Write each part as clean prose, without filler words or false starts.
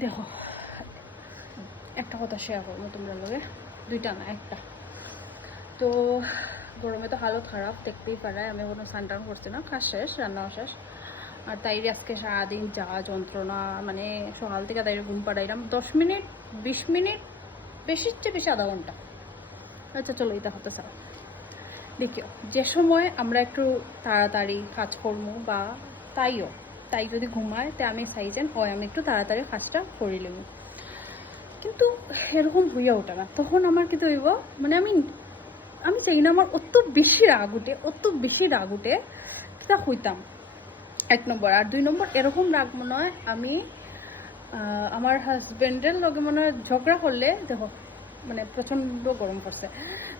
দেখো একটা কথা শেয়ার করবো তোমরা লগে, দুইটা না একটা। তো গরমে তো হালত খারাপ, দেখতেই পারায় আমি কোনো স্নান টান করছি না, কাজ শেষ, রান্নাও শেষ। আর তাই আজকে সারাদিন যা যন্ত্রণা, মানে সকাল থেকে তাই ঘুম পাড়াইলাম 10 মিনিট 20 মিনিট, বেশির চেয়ে বেশি আধা ঘন্টা। আচ্ছা চলো এটা হতে স্যার দেখিও, যে সময় আমরা একটু তাড়াতাড়ি কাজ করবো বা তাই যদি ঘুমায় তো আমি চাইছেন হয় আমি একটু তাড়াতাড়ি কাজটা করে নেব, কিন্তু এরকম হইয়া ওঠে না। তখন আমার কিন্তু হইব মানে আমি চাই না আমার অত বেশি রাগ উঠে তা হইতাম, 1 নম্বর। আর 2 নম্বর এরকম রাগ মনে হয় আমি আমার হাজবেন্ডের লগে মনে হয় ঝগড়া করলে, দেখো মানে প্রচণ্ড গরম পড়ছে,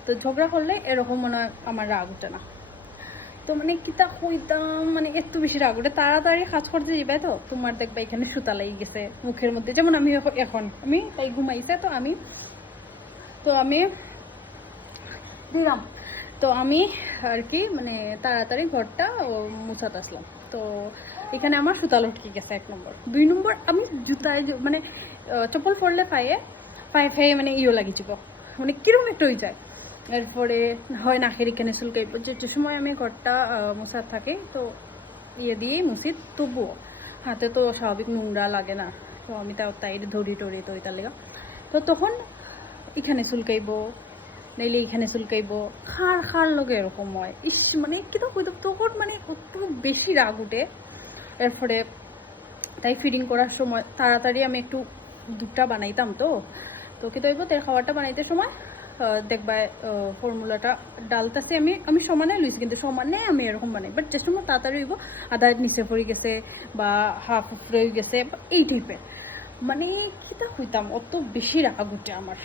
তো ঝগড়া করলে এরকম মনে হয় আমার রাগ উঠে না। তো মানে কিতা হইতাম, মানে একটু বেশি রাগ উঠে, তাড়াতাড়ি কাজ করতে যাবে তো তোমার দেখবা এখানে সুতা লেগে গেছে মুখের মধ্যে, যেমন আমি এখন আমি তাই ঘুমাইছে তো আমি দিলাম, তো আমি আর কি মানে তাড়াতাড়ি ঘরটা মুছাতে আসলাম, তো এখানে আমার সুতা লটকে গেছে 1 নম্বর। 2 নম্বর আমি জুতায় মানে চপ্পল পরলে পায়ে মানে ইয়ে লাগি যাব, মানে কিরকম একটা হয়ে যায়। এরপরে হয় নাকের এখানে চুলকাই, যে সময় আমি ঘরটা মুছার থাকে তো ইয়ে দিয়েই মুছি, তবুও হাতে তো স্বাভাবিক নোংরা লাগে না, তো আমি তাই ধরি তো এটার লেগা, তো তখন এখানে চুলকাইবো নাইলে এইখানে চুলকাইবো, খার লগে এরকম হয়। ইস মানে কিন্তু তখন মানে কত বেশি রাগ উঠে। এরপরে তাই ফিডিং করার সময় তাড়াতাড়ি আমি একটু দুধটা বানাইতাম, তো কিন্তু হইব তেল খাবারটা বানাইতে সময় দেখবা ফর্মুলাটা ডালতাছি আমি সমানে লইছি, কিন্তু সমানে আমি এরকম বানাই, বাট যে সময় তাড়াতাড়ি হইব আদা নিচে পড়ে গেছে বা হাফ উপরে গেছে এই টাইপের, মানে কিতা হইতাম অত বেশি রাগ উঠে আমার।